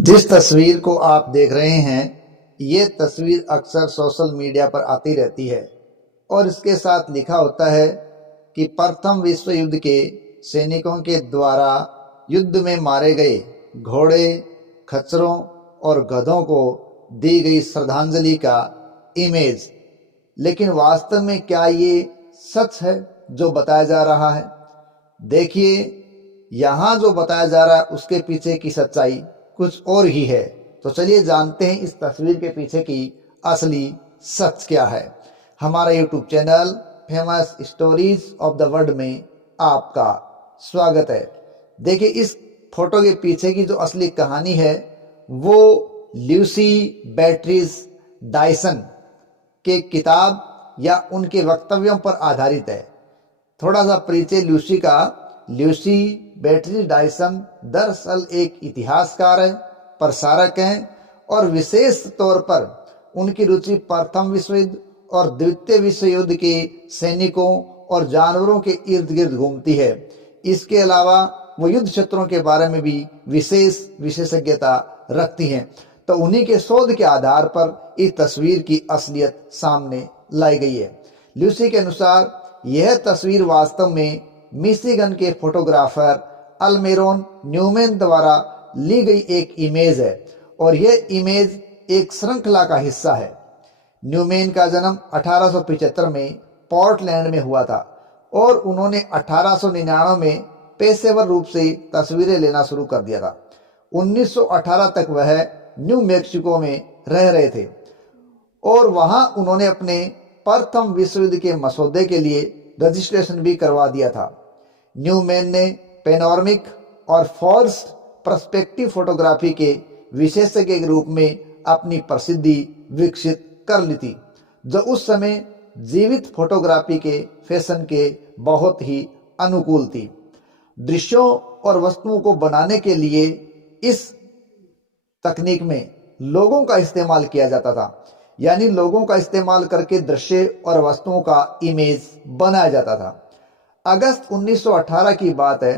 जिस तस्वीर को आप देख रहे हैं, ये तस्वीर अक्सर सोशल मीडिया पर आती रहती है और इसके साथ लिखा होता है कि प्रथम विश्व युद्ध के सैनिकों के द्वारा युद्ध में मारे गए घोड़े, खच्चरों और गधों को दी गई श्रद्धांजलि का इमेज। लेकिन वास्तव में क्या ये सच है जो बताया जा रहा है? देखिए, यहाँ जो बताया जा रहा है उसके पीछे की सच्चाई कुछ और ही है। तो चलिए जानते हैं इस तस्वीर के पीछे की असली सच क्या है। हमारा YouTube channel famous stories of the world में आपका स्वागत है। देखिए, इस फोटो के पीछे की जो असली कहानी है वो ल्यूसी बेट्रीज डायसन के किताब या उनके वक्तव्यों पर आधारित है। थोड़ा सा परिचय ल्यूसी का। ल्यूसी बेट्रीज डायसन दरअसल एक इतिहासकार है, प्रसारक हैं और विशेष तौर पर उनकी रुचि प्रथम विश्व युद्ध और द्वितीय विश्व युद्ध के सैनिकों और जानवरों के इर्द गिर्द घूमती है। इसके अलावा वो युद्ध क्षेत्रों के बारे में भी विशेषज्ञता रखती हैं। तो उन्हीं के शोध के आधार पर इस तस्वीर की असलियत सामने लाई गई है। ल्यूसी के अनुसार यह तस्वीर वास्तव में मिशिगन के फोटोग्राफर अल्मेरोन न्यूमैन द्वारा ली गई एक इमेज है और यह इमेज एक श्रृंखला का हिस्सा है। न्यूमैन का जन्म 1875 में पोर्टलैंड में हुआ था और उन्होंने 1899 में पेशेवर रूप से तस्वीरें लेना शुरू कर दिया था। 1918 तक वह न्यू मैक्सिको में रह रहे थे और वहां उन्होंने अपने प्रथम विश्व युद्ध के मसौदे के लिए रजिस्ट्रेशन भी करवा दिया था। न्यूमैन ने पैनोरामिक और फोर्स्ड पर्सपेक्टिव फोटोग्राफी के विशेषज्ञ के रूप में अपनी प्रसिद्धि विकसित कर ली थी, जो उस समय जीवित फोटोग्राफी के फैशन के बहुत ही अनुकूल थी। दृश्यों और वस्तुओं को बनाने के लिए इस तकनीक में लोगों का इस्तेमाल किया जाता था, यानी लोगों का इस्तेमाल करके दृश्य और वस्तुओं का इमेज बनाया जाता था। अगस्त 1918 की बात है।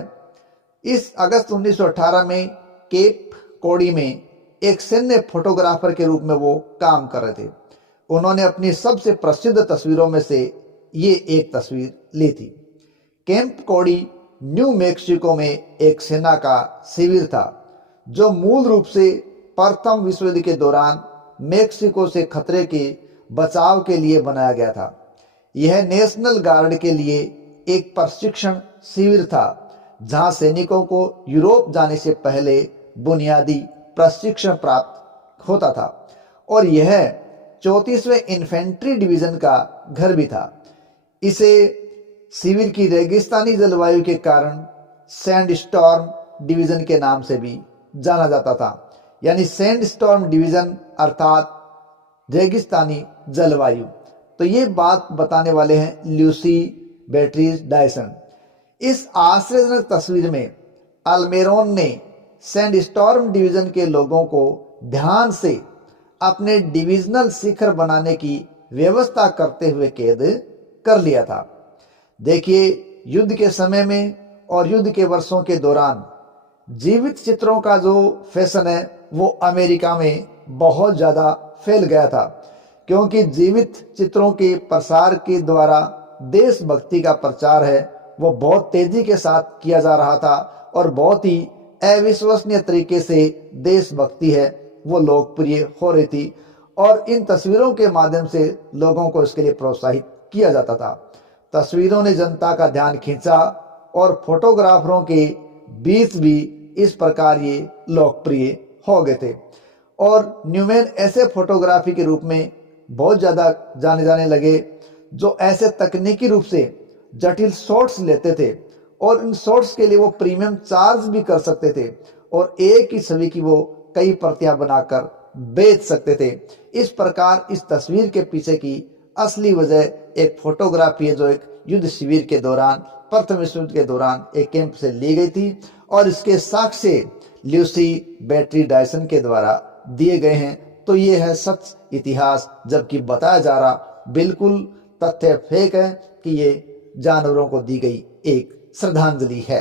इस अगस्त 1918 में केप कोडी में एक सैन्य फोटोग्राफर के रूप में वो काम कर रहे थे। उन्होंने अपनी सबसे प्रसिद्ध तस्वीरों में से ये एक तस्वीर ली थी। कैंप कोडी न्यू मैक्सिको में एक सेना का शिविर था जो मूल रूप से प्रथम विश्व युद्ध के दौरान मैक्सिको से खतरे के बचाव के लिए बनाया गया था। यह नेशनल गार्ड के लिए एक प्रशिक्षण शिविर था जहां सैनिकों को यूरोप जाने से पहले बुनियादी प्रशिक्षण प्राप्त होता था और यह 34वें इन्फेंट्री डिवीजन का घर भी था। इसे शिविर की रेगिस्तानी जलवायु के कारण सैंड स्टॉर्म डिवीजन के नाम से भी जाना जाता था, यानी सैंड स्टॉर्म डिवीजन अर्थात रेगिस्तानी जलवायु। तो ये बात बताने वाले हैं ल्यूसी बेट्रीज डायसन। इस आश्चर्यजनक तस्वीर में अल्मेरोन ने सैंड स्टॉर्म डिवीजन के लोगों को ध्यान से अपने डिविजनल शिखर बनाने की व्यवस्था करते हुए कैद कर लिया था। देखिए, युद्ध के समय में और युद्ध के वर्षों के दौरान जीवित चित्रों का जो फैशन है वो अमेरिका में बहुत ज़्यादा फैल गया था, क्योंकि जीवित चित्रों के प्रसार के द्वारा देशभक्ति का प्रचार है वो बहुत तेजी के साथ किया जा रहा था और बहुत ही अविश्वसनीय तरीके से देशभक्ति है वो लोकप्रिय हो रही थी और इन तस्वीरों के माध्यम से लोगों को इसके लिए प्रोत्साहित किया जाता था। तस्वीरों ने जनता का ध्यान खींचा और फोटोग्राफरों के बीच भी इस प्रकार ये लोकप्रिय हो गए थे और न्यूमैन ऐसे फोटोग्राफी के रूप में बहुत ज़्यादा जाने जाने लगे जो ऐसे तकनीकी रूप से जटिल शॉट्स लेते थे और इन शॉट्स के लिए वो प्रीमियम चार्ज भी कर सकते थे और एक ही छवि की वो कई प्रतियां बनाकर बेच सकते थे। इस प्रकार इस तस्वीर के पीछे की असली वजह एक फोटोग्राफी है जो एक युद्ध शिविर के दौरान, प्रथम विश्व युद्ध के दौरान एक कैंप से ली गई थी और इसके साक्ष्य ल्यूसी बेट्री डायसन के द्वारा दिए गए हैं। तो ये है सच इतिहास, जबकि बताया जा रहा बिल्कुल तथ्य फेक है कि ये जानवरों को दी गई एक श्रद्धांजलि है।